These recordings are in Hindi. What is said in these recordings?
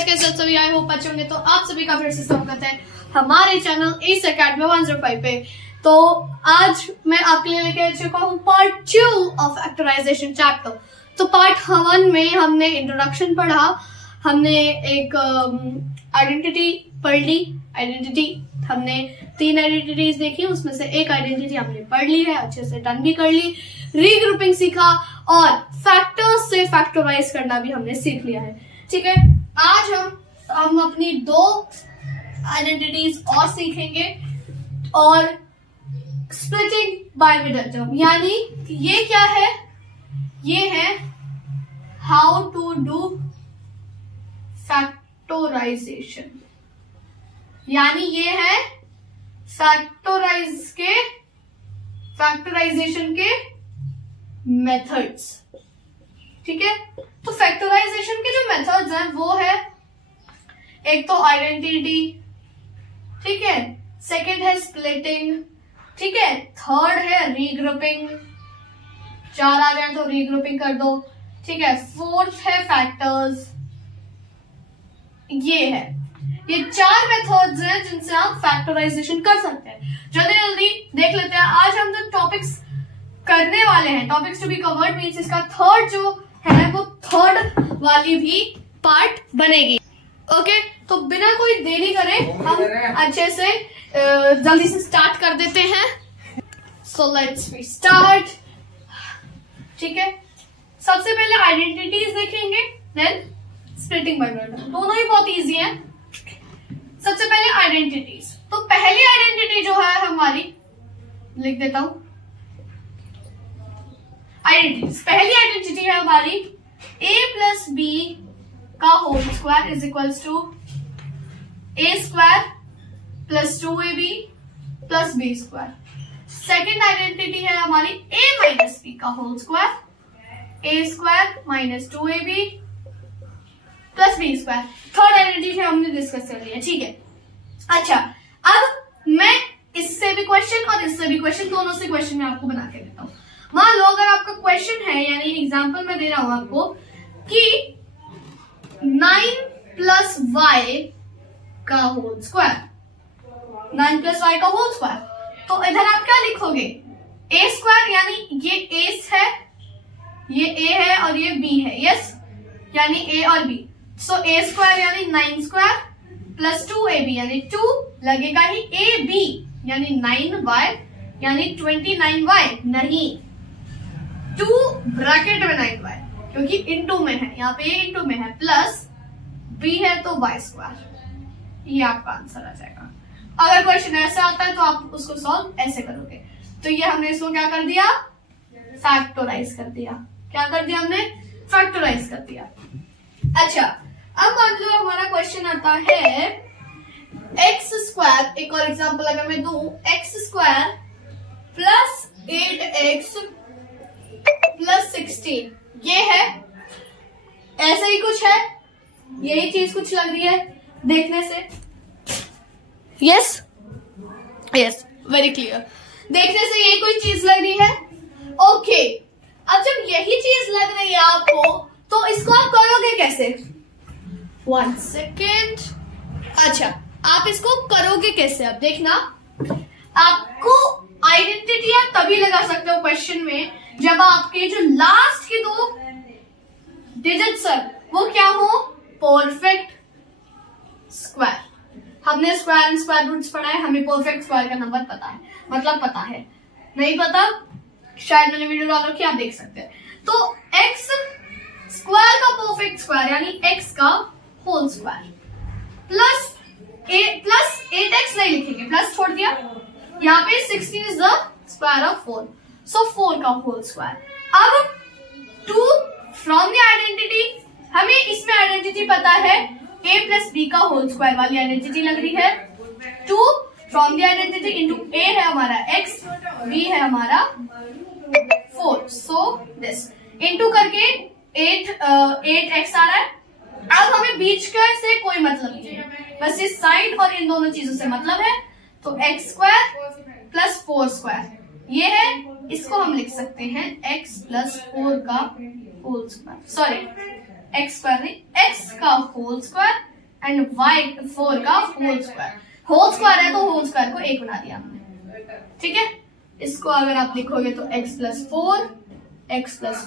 गाइस, कैसे आप सभी? आई होप अच्छे होंगे। तो आप सभी का फिर से स्वागत है हमारे चैनल एस अकेडमी 105 पे। तो आज मैं आपके लिए लेके आ चुका हूँ पार्ट 2 ऑफ फैक्टराइजेशन चैप्टर। तो पार्ट 1 में हमने इंट्रोडक्शन पढ़ा, हमने एक आइडेंटिटी पढ़ ली। आइडेंटिटी हमने 3 आइडेंटिटीज देखी, उसमें से एक आइडेंटिटी हमने पढ़ ली है, अच्छे से डन भी कर ली। रीग्रुपिंग सीखा और फैक्टर्स से फैक्टराइज करना भी हमने सीख लिया है। ठीक है, आज हम अपनी 2 आइडेंटिटीज और सीखेंगे और स्प्लिटिंग बाय मिडल टर्म, यानी ये क्या है? ये है हाउ टू डू फैक्टराइजेशन, यानी ये है फैक्टराइजेशन के मेथड्स। ठीक है, तो फैक्टराइजेशन के जो मेथड्स हैं वो है, एक तो आइडेंटिटी, ठीक है, सेकंड है स्प्लिटिंग, ठीक है, थर्ड है रीग्रुपिंग, 4 आ जाए तो रीग्रुपिंग कर दो, ठीक है, फोर्थ है फैक्टर्स। ये 4 मेथड्स हैं जिनसे आप फैक्टराइजेशन कर सकते हैं। जल्दी जल्दी देख लेते हैं। आज हम जो टॉपिक्स करने वाले हैं, topics to be covered means इसका थर्ड जो है वो थर्ड वाली भी पार्ट बनेगी। ओके, तो बिना कोई देरी करे हम अच्छे से जल्दी से स्टार्ट कर देते हैं। So let's we start. ठीक है, सबसे पहले आइडेंटिटीज देखेंगे, then splitting by middle term. दोनों ही बहुत इजी हैं। सबसे पहले आइडेंटिटीज, तो पहली आइडेंटिटी जो है हमारी, लिख देता हूं आइडेंटिटीज। पहली आइडेंटिटी है हमारी a प्लस बी का whole square is equals to a square plus 2ab plus B square. Second identity है हमारी a माइनस बी का whole square, a square minus 2ab plus B square. Third identity हमने डिस्कस कर लिया। ठीक है, अच्छा, अब मैं इससे भी क्वेश्चन और इससे भी क्वेश्चन, दोनों से क्वेश्चन मैं आपको बना के देता हूं। मान लो अगर आपका क्वेश्चन है, यानी एग्जांपल मैं दे रहा हूं आपको कि 9 प्लस वाई का होल स्क्वायर, 9 प्लस वाई का होल स्क्वायर, तो इधर आप क्या लिखोगे? ए स्क्वायर, यानी ये ए है, ये ए है और ये बी है, यस, यानी ए और बी। सो ए स्क्वायर यानी 9 स्क्वायर प्लस 2ab यानी 2 लगेगा ही, ए बी यानी 9y यानी 29y, नहीं 2 ब्रैकेट में 9y, क्योंकि इनटू में है, यहाँ पे ए इनटू में है, प्लस बी है तो y स्क्वायर। ये आपका आंसर आ जाएगा। अगर क्वेश्चन ऐसा आता है तो आप उसको सॉल्व ऐसे करोगे। तो ये हमने इसको क्या कर दिया? फैक्टराइज कर दिया। क्या कर दिया हमने? फैक्टराइज कर दिया। अच्छा, अब मान लो हमारा क्वेश्चन आता है एक्स स्क्वायर, एक और एग्जांपल अगर मैं दूं, x square plus 8x plus 16, ये है, ऐसा ही कुछ है, यही चीज कुछ लग रही है देखने से। यस यस, वेरी क्लियर, देखने से ये कोई चीज लग रही है। ओके, अब जब यही चीज लग रही है आपको, तो इसको आप करोगे कैसे? 1 सेकेंड। अच्छा, आप इसको करोगे कैसे? अब देखना, आपको आइडेंटिटी आप तभी लगा सकते हो क्वेश्चन में जब आपके जो लास्ट के 2 डिजिट्स है वो क्या हो? Perfect square. हमने स्क्वायर एंड स्क्वायर रूट्स पढ़ा है, हमें परफेक्ट स्क्वायर का नंबर पता है, मतलब पता है, नहीं पता शायद मैंने वीडियो डाल रखी, आप देख सकते हैं। तो एक्स स्क्वायर का परफेक्ट स्क्वायर यानी एक्स का होल स्क्वायर प्लस 8x नहीं लिखेंगे, प्लस छोड़ दिया, यहाँ पे 16 इज द स्क्वायर ऑफ 4, सो 4 का होल स्क्वायर। अब 2 फ्रॉम द आइडेंटिटी, हमें इसमें आइडेंटिटी पता है, a प्लस बी का होल स्क्वायर वाली आइडेंटिटी लग रही है। 2 from the identity into a है हमारा x, b है हमारा 4, सो दिस इंटू करके 8x आ रहा है। अब हमें बीच का से कोई मतलब नहीं है, बस इस साइड और इन दोनों चीजों से मतलब है। तो एक्स स्क्वायर प्लस 4 स्क्वायर ये है, इसको हम लिख सकते हैं x प्लस 4 का whole square, sorry X square नहीं, एक्स का होल स्क्वायर एंड y4 का होल स्क्वायर। होल स्क्वायर है तो होल स्क्वायर को 1 बना दिया हमने, ठीक है। इसको अगर आप लिखोगे तो x प्लस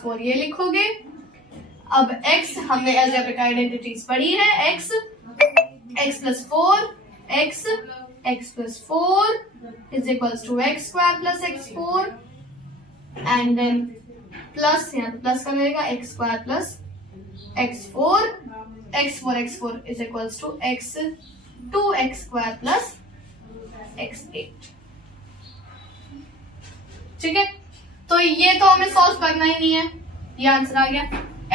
4 ये लिखोगे। अब x हमने अलजेब्रिक आइडेंटिटीज पढ़ी है, x plus 4 x plus 4 is equals to x square plus x4 and then plus, यहाँ पे प्लस का रहेगा x square plus x4 is equals to x square plus x8, ठीक है। तो ये तो हमें सॉल्व करना ही नहीं है, ये आंसर आ गया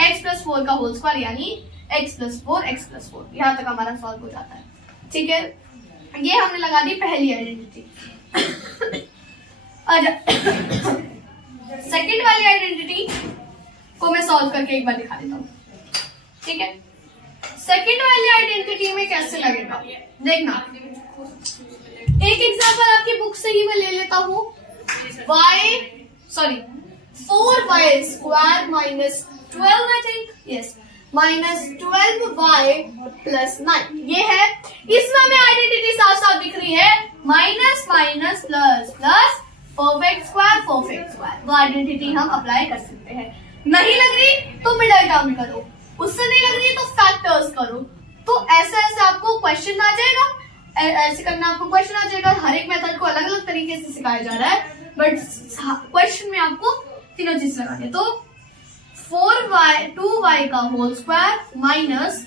x प्लस 4 का होल स्क्वायर यानी x प्लस 4 यहां तक हमारा सॉल्व हो जाता है, ठीक है। ये हमने लगा दी पहली आइडेंटिटी। सेकंड वाली आइडेंटिटी को मैं सॉल्व करके एक बार दिखा देता हूँ, ठीक है। सेकंड वाली आइडेंटिटी में कैसे लगेगा देखना। एक एग्जांपल आपकी बुक से ही मैं ले लेता हूँ, 4y square minus 12 I think, yes, minus 12y plus 9 ये है। इसमें हमें आइडेंटिटी साफ साफ दिख रही है, minus minus plus plus perfect square. वो आइडेंटिटी हम अप्लाई कर सकते हैं। नहीं लग रही तो मिडल टर्म करो, उससे नहीं लग रही तो फैक्टर्स करो। तो ऐसे ऐसे आपको क्वेश्चन आ जाएगा, ऐसे करना आपको क्वेश्चन आ जाएगा। हर एक मेथड को अलग अलग तरीके से सिखाया जा रहा है, बट क्वेश्चन में आपको तीनों चीज लगानी है। तो 2y का होल स्क्वायर माइनस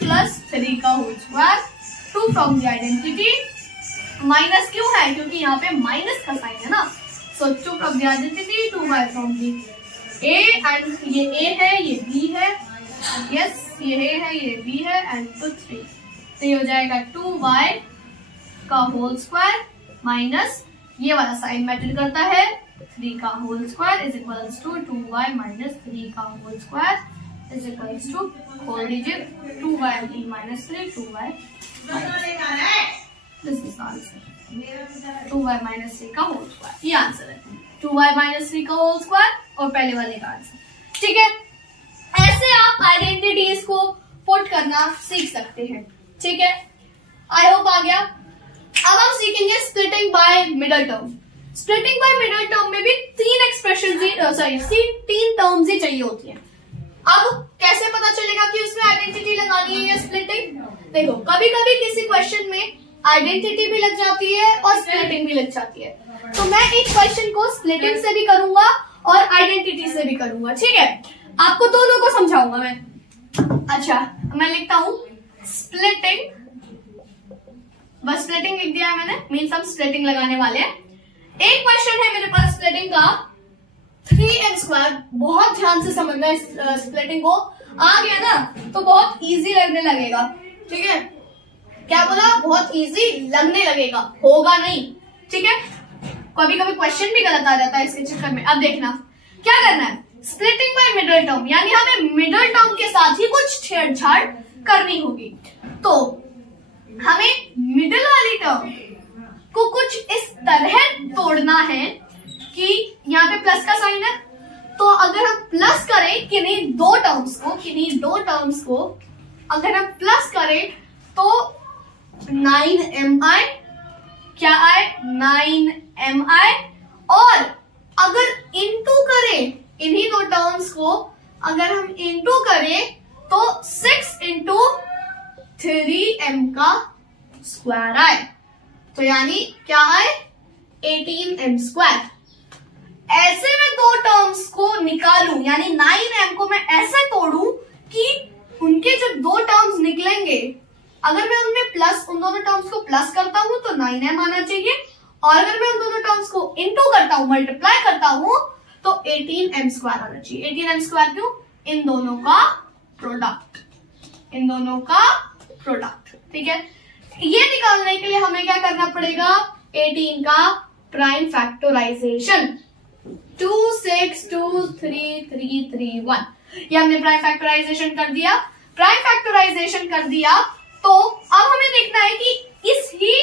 प्लस 3 का whole square, 2 from the identity. Minus क्यों है? क्योंकि यहाँ पे माइनस का साइन है ना। सो 2 from the identity, 2y from the a, and ये a है, ये b है, यस, ये a है, ये b है, एंड 3। तो ये हो जाएगा 2y का होल स्क्वायर माइनस ये वाला साइन मैटर करता है 3 का whole square is equals to 2y minus 3 का whole square is equals to, खोल दीजिए, 2y minus 3, 2y this is answer, 2y minus 3 का होल स्क्वायर, ये आंसर है 2y माइनस 3 का होल स्क्वायर और पहले वाले का आंसर, ठीक है। ऐसे आप आइडेंटिटीज को पुट करना सीख सकते हैं, ठीक है। आई होप आ गया। अब हम सीखेंगे splitting by middle term. Splitting by middle term में भी 3 एक्सप्रेशन तीन टर्म्स ही चाहिए होती है। अब कैसे पता चलेगा कि उसमें आइडेंटिटी लगानी है या स्प्लिटिंग? देखो, कभी कभी किसी क्वेश्चन में आइडेंटिटी भी लग जाती है और स्प्लिटिंग भी लग जाती है। तो मैं एक क्वेश्चन को स्प्लिटिंग से भी करूंगा और आइडेंटिटी से भी करूंगा, ठीक है। आपको दोनों को समझाऊंगा मैं। अच्छा, मैं लिखता हूं स्प्लिटिंग, बस स्प्लिटिंग लिख दिया है मैंने, मीन्स हम स्प्लिटिंग लगाने वाले हैं। एक क्वेश्चन है मेरे पास स्प्लिटिंग का 3m²। बहुत ध्यान से समझना इस स्प्लिटिंग को, आ गया ना तो बहुत इजी लगने लगेगा, ठीक है। क्या बोला? बहुत इजी लगने लगेगा, होगा नहीं, ठीक है। कभी कभी क्वेश्चन भी गलत आ जाता है इसके चक्कर में। अब देखना क्या करना है, स्प्लिटिंग बाय मिडल टर्म, यानी हमें मिडल टर्म के साथ ही कुछ छेड़छाड़ करनी होगी। तो हमें मिडल वाली टर्म को कुछ इस तरह तोड़ना है कि यहाँ पे प्लस का साइन है, तो अगर हम प्लस करें किन्हीं दो टर्म्स को अगर हम प्लस करें तो 9mi क्या आए, 9mi, और अगर इनटू करें इन्हीं दो टर्म्स को, अगर हम इनटू करें तो 6 इंटू 3m का स्क्वायर आए, तो यानी क्या आए, 18m²। ऐसे में दो टर्म्स को निकालूं, यानी 9m को मैं ऐसे तोड़ूं कि उनके जब दो टर्म्स निकलेंगे, अगर मैं उनमें प्लस, उन दोनों टर्म्स को प्लस करता हूं तो 9m आना चाहिए, और अगर मैं उन दोनों टर्म्स को इंटू करता हूं, मल्टीप्लाई करता हूं तो 18m² आना चाहिए। 18m² क्यों? इन दोनों का प्रोडक्ट, ठीक है। ये निकालने के लिए हमें क्या करना पड़ेगा, 18 का प्राइम फैक्टराइजेशन, 2 6 2 3 3 3 1, ये हमने प्राइम फैक्टराइजेशन कर दिया। प्राइम फैक्टराइजेशन कर दिया तो अब हमें देखना है कि इस ही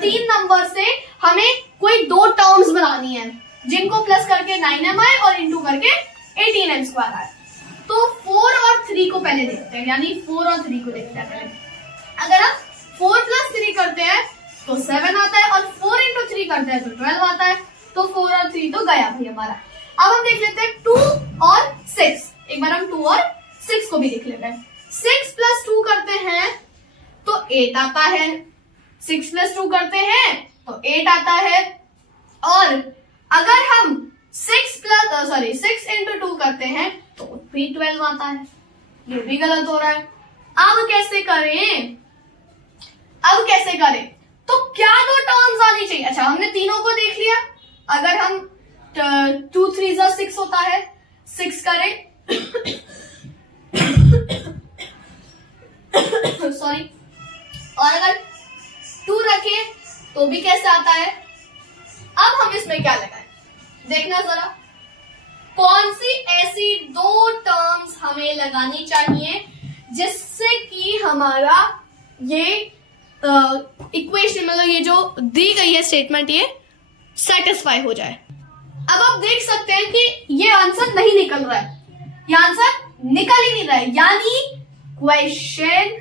3 नंबर से हमें कोई दो टर्म्स बनानी है जिनको प्लस करके 9m आए और इंटू करके 18m² आए। तो 4 और 3 को पहले देखते हैं, यानी 4 और 3 को देखते हैं पहले। अगर हम 4 + 3 करते हैं तो 7 आता है, और 4 × 3 करते हैं तो 12 आता है। तो 4 और 3 तो गया भाई हमारा। अब हम देख लेते हैं 2 और 6। एक बार हम 2 और 6 को भी देख लेते हैं। 6 + 2 करते हैं तो 8 आता है। 6 + 2 करते हैं तो 8 आता है। और अगर हम 6 × 2 करते हैं तो भी 12 आता है। ये भी गलत हो रहा है। अब कैसे करें? तो क्या दो टर्म्स आनी चाहिए? अच्छा, हमने तीनों को देख लिया। अगर हम 2 × 3 = 6 होता है, 6 करें सॉरी, और अगर 2 रखें तो भी कैसे आता है? अब हम इसमें क्या लगाएं? देखना जरा, कौन सी ऐसी दो टर्म्स हमें लगानी चाहिए जिससे कि हमारा ये इक्वेशन, मतलब ये जो दी गई है स्टेटमेंट, ये सेटिस्फाई हो जाए। अब आप देख सकते हैं कि ये आंसर नहीं निकल रहा है, ये आंसर निकल ही नहीं रहा है, यानी क्वेश्चन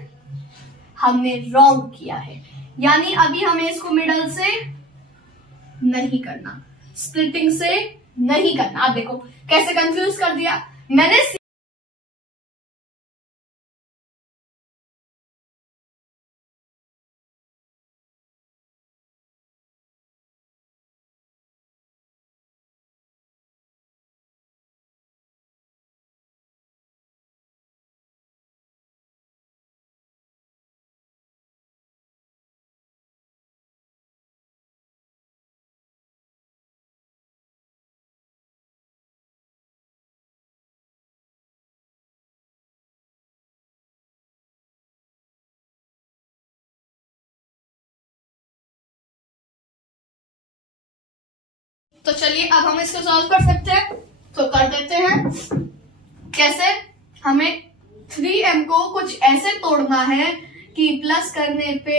हमने रॉन्ग किया है। यानी अभी हमें इसको मिडल से नहीं करना, स्प्लिटिंग से नहीं करना। आप देखो कैसे कंफ्यूज कर दिया मैंने। तो चलिए अब हम इसको सॉल्व कर सकते हैं, तो कर देते हैं। कैसे? हमें 3m को कुछ ऐसे तोड़ना है कि प्लस करने पे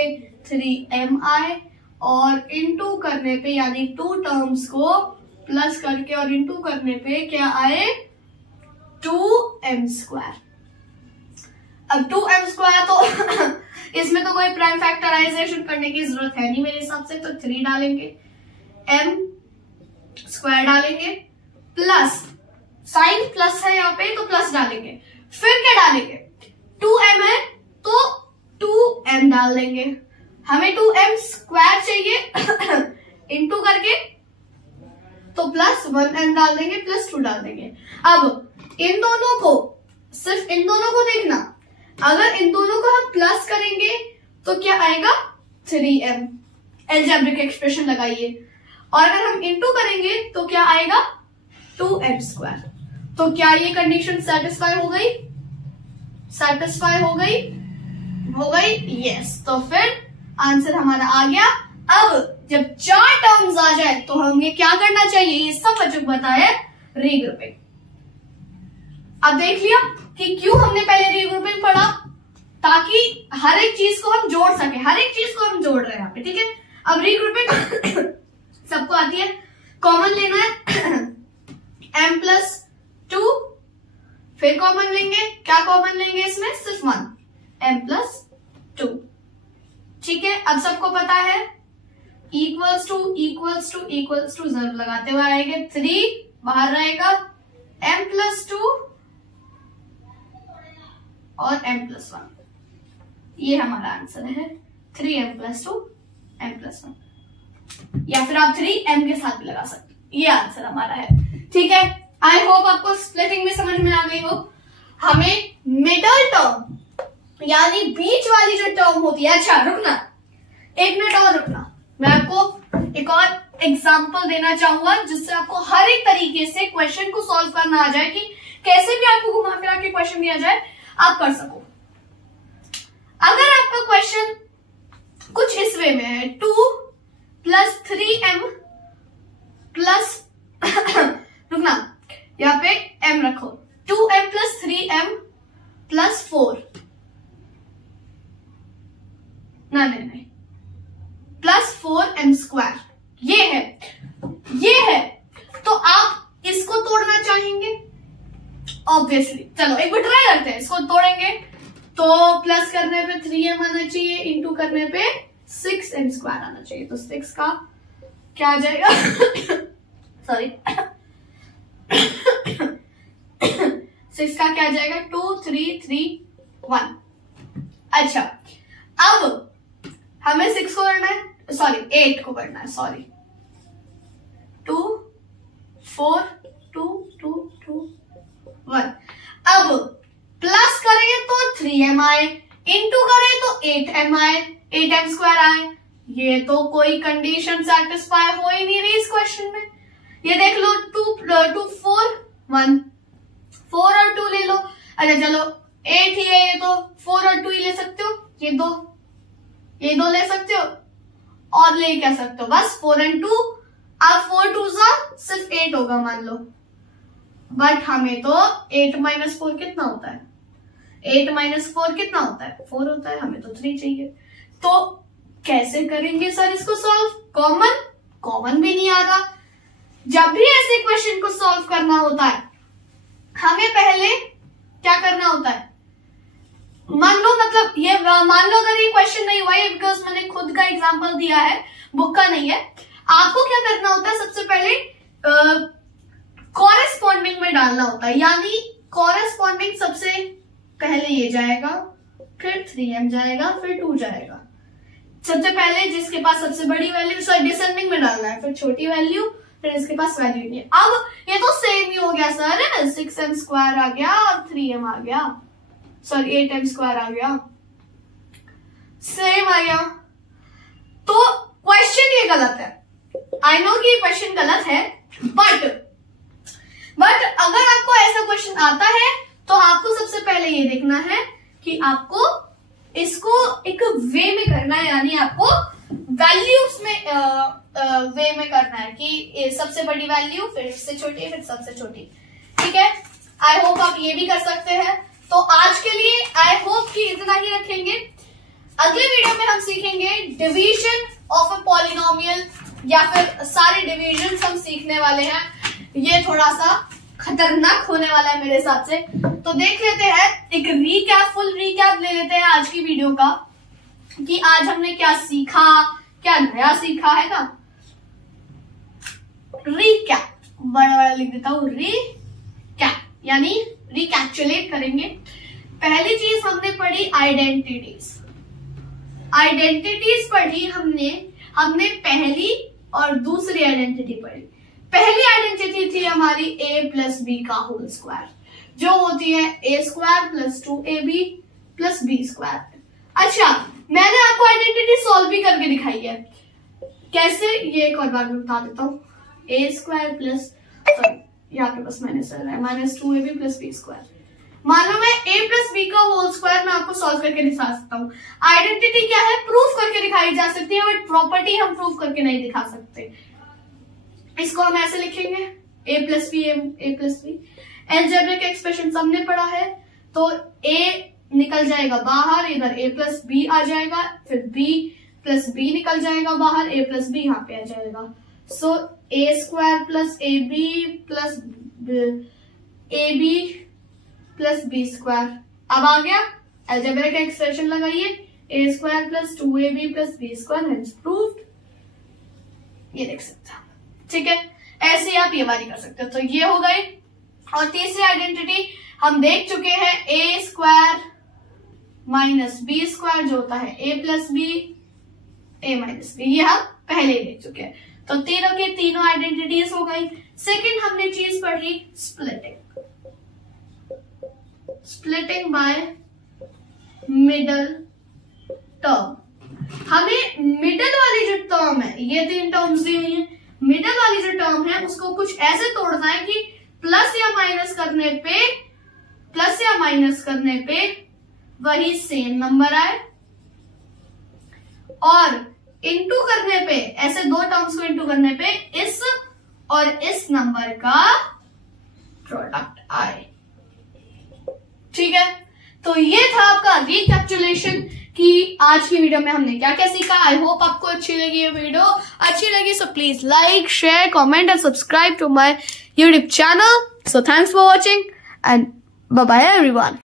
3m आए, और इनटू करने पे, यानी 2 टर्म्स को प्लस करके और इनटू करने पे क्या आए? 2m²। अब 2m² तो इसमें तो कोई प्राइम फैक्टराइजेशन करने की जरूरत है नहीं मेरे हिसाब से, तो 3 डालेंगे, m² डालेंगे, प्लस साइन प्लस है यहाँ पे तो प्लस डालेंगे, फिर क्या डालेंगे? 2m है तो 2m डाल देंगे। हमें 2m² चाहिए इनटू करके, तो प्लस 1m डाल देंगे, प्लस 2 डाल देंगे। अब इन दोनों को, सिर्फ इन दोनों को देखना, अगर इन दोनों को हम प्लस करेंगे तो क्या आएगा? 3m। एल्जेब्रिक एक्सप्रेशन लगाइए। और अगर हम इनटू करेंगे तो क्या आएगा? 2m²। तो क्या ये कंडीशन सेटिस्फाई हो गई? सेटिस्फाई हो गई? यस। तो फिर आंसर हमारा आ गया। अब जब 4 टर्म्स आ जाए तो हमें क्या करना चाहिए? ये सब बच्चों को बताया, रीग्रुपिंग। अब देख लिया कि क्यों हमने पहले रीग्रुपिंग पढ़ा, ताकि हर एक चीज को हम जोड़ सके। हर एक चीज को हम जोड़ रहे हैं यहाँ पे, ठीक है। अब रीग्रुपिंग सबको आती है, कॉमन लेना है m+2, फिर कॉमन लेंगे, क्या कॉमन लेंगे इसमें? सिर्फ 1, m+2, ठीक है। अब सबको पता है इक्वल्स टू जरूर लगाते हुए आएंगे, 3 बाहर रहेगा, m+2 और m+1, ये हमारा आंसर है। 3m+2 m+1, या फिर आप 3m के साथ भी लगा सकते, ये आंसर हमारा है, ठीक है। आई होप आपको स्प्लिटिंग भी समझ में आ गई हो। हमें मिडल टर्म, यानी बीच वाली जो टर्म होती है, अच्छा रुकना, 1 मिनट और रुकना, मैं आपको एक और एग्जांपल देना चाहूंगा जिससे आपको हर एक तरीके से क्वेश्चन को सॉल्व करना आ जाए, कि कैसे भी आपको घुमा फिरा के क्वेश्चन दिया जाए आप कर सको। अगर आपका क्वेश्चन कुछ इस वे में है, 2 + 3m प्लस रुकना, यहाँ पे m रखो, 2m + 3m + 4, नहीं, +4m², ये है। तो आप इसको तोड़ना चाहेंगे ऑब्वियसली। चलो एक बार ट्राई करते हैं, इसको तोड़ेंगे तो प्लस करने पे 3m आना चाहिए, इंटू करने पे 6m स्क्वायर आना चाहिए। तो 6 का क्या आ जाएगा सॉरी 6 का क्या आ जाएगा 2 3 3 1। अच्छा अब हमें 6 को करना है, सॉरी 8 को करना है, सॉरी 2 4 2 2 2 1। अब प्लस करेंगे तो 3m आए, इंटू करें तो 8m आए, 8m स्क्वायर आए। ये तो कोई कंडीशन सेटिस्फाई हो ही नहीं रही इस क्वेश्चन में। ये देख लो 2 4 1 4 और 2 ले लो। अच्छा चलो 8 ही है ये तो 4 और 2 ही ले सकते हो, ये दो ले सकते हो और ले क्या सकते हो, बस 4 और 2। अब 4 2 सिर्फ 8 होगा मान लो, बट हमें तो 8 माइनस 4 कितना होता है, 8 माइनस 4 कितना होता है 4 होता है, हमें तो 3 चाहिए। तो कैसे करेंगे सर इसको सॉल्व, कॉमन भी नहीं आ रहा। जब भी ऐसे क्वेश्चन को सॉल्व करना होता है हमें पहले क्या करना होता है, मान लो मतलब ये मान लो अगर ये क्वेश्चन नहीं हुआ है बिकॉज मैंने खुद का एग्जांपल दिया है, बुक का नहीं है। आपको क्या करना होता है, सबसे पहले कॉरेस्पॉन्डिंग में डालना होता है, यानी कॉरेस्पॉन्डिंग सबसे पहले ये जाएगा, फिर 3m जाएगा, फिर 2 जाएगा। सबसे पहले जिसके पास सबसे बड़ी वैल्यू, सॉरी डिसेंडिंग में डालना है, फिर छोटी वैल्यू, फिर इसके पास वैल्यू नहीं है। अब ये तो सेम ही हो गया सर, 6m स्क्वायर आ गया और 3m आ गया, सॉरी 8m स्क्वायर आ गया, सेम आ गया। तो क्वेश्चन ये गलत है, आई नो कि क्वेश्चन गलत है, बट अगर आपको ऐसा क्वेश्चन आता है तो आपको सबसे पहले ये देखना है कि आपको इसको एक वे में करना है, यानी आपको वैल्यूज में वे में करना है कि सबसे बड़ी वैल्यू, फिर इससे छोटी, फिर सबसे छोटी। ठीक है, आई होप आप ये भी कर सकते हैं। तो आज के लिए आई होप कि इतना ही रखेंगे। अगले वीडियो में हम सीखेंगे डिवीजन ऑफ अ पॉलिनोमियल, या फिर सारे डिविजन हम सीखने वाले हैं। ये थोड़ा सा खतरनाक होने वाला है मेरे हिसाब से। तो देख लेते हैं, एक फुल रिकैप ले लेते हैं आज की वीडियो का कि आज हमने क्या सीखा, क्या नया सीखा है ना। रिकैप बड़ा लिख देता हूं, रिकैप यानी रिकैप्चुलेट करेंगे। पहली चीज हमने पढ़ी आइडेंटिटीज पढ़ी हमने पहली और दूसरी आइडेंटिटी पढ़ी। पहली आइडेंटिटी थी हमारी a प्लस बी का होल स्क्वायर, जो होती है a square plus 2ab plus B square. अच्छा, मैंने आपको आइडेंटिटी सॉल्व भी करके दिखाई है, कैसे ये एक और बार मैं बता देता हूँ। a स्क्वायर प्लस, सॉरी यहाँ पे बस माइनस है, minus 2ab plus B square. मान लो मैं a प्लस बी का होल स्क्वायर मैं आपको सॉल्व करके दिखा सकता हूँ। आइडेंटिटी क्या है, प्रूफ करके दिखाई जा सकती है, बट प्रॉपर्टी हम प्रूफ करके नहीं दिखा सकते। इसको हम ऐसे लिखेंगे a plus B, a plus B. Algebraic expression सबने पढ़ा है, तो a निकल जाएगा बाहर, इधर a प्लस बी आ जाएगा, फिर b प्लस बी निकल जाएगा बाहर, a प्लस बी यहाँ पे आ जाएगा। So a square plus ab plus ab plus B square. अब आ गया, अलजेब्रिक एक्सप्रेशन लगाइए, a square plus 2ab plus B square, hence proved. ये देख सकते हैं, ठीक है। ऐसे आप ये वाली कर सकते हो। तो ये हो गई। और तीसरी आइडेंटिटी हम देख चुके हैं, a square minus B square जो होता है a plus B, a minus B, ये हम पहले ही देख चुके हैं। तो तीनों के तीनों आइडेंटिटीज हो गई। सेकंड हमने चीज पढ़ी स्प्लिटिंग बाय मिडल टर्म। हमें मिडल वाली जो टर्म है, ये 3 टर्म्स दी हुई है, मिडल वाली जो टर्म है उसको कुछ ऐसे तोड़ना है कि प्लस या माइनस करने पे वही सेम नंबर आए, और इंटू करने पे, ऐसे 2 टर्म्स को इंटू करने पे इस और इस नंबर का प्रोडक्ट आए। ठीक है, तो ये था आपका रिकैप्चुलेशन कि आज की वीडियो में हमने क्या क्या सीखा। आई होप आपको अच्छी लगी ये वीडियो। अच्छी लगी so please like, share, comment and subscribe to my YouTube channel. So thanks for watching and bye bye everyone.